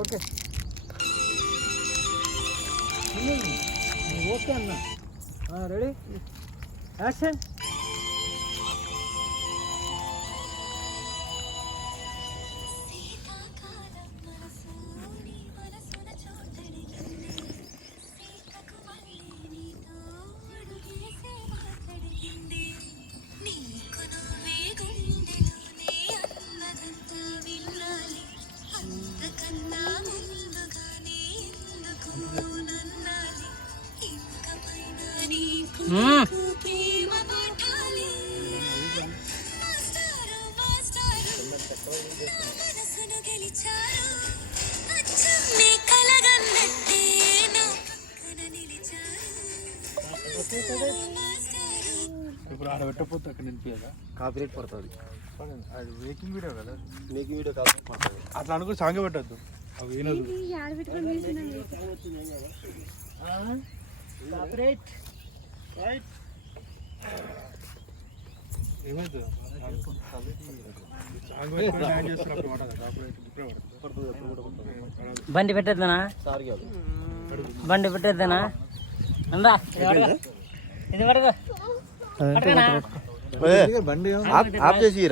Okay. Okay అన్న. Ready? Action? ఇప్పుడు ఆడ పెట్టకపోతే అక్కడ నిలిపియదా కాపీరేట్ పడుతుంది. అది మేకింగ్ వీడియో కదా? నీకు వీడియో కాపీ పడుతుంది. అట్లా అనుకుని సాంగ్ పెట్టద్దు. అవి వినదు కాపీరేట్ బండి పెట్టేద్దానా? బండి పెట్టేద్దానా? అందా ఇది పడుకో బండి ఆఫ్ చేసి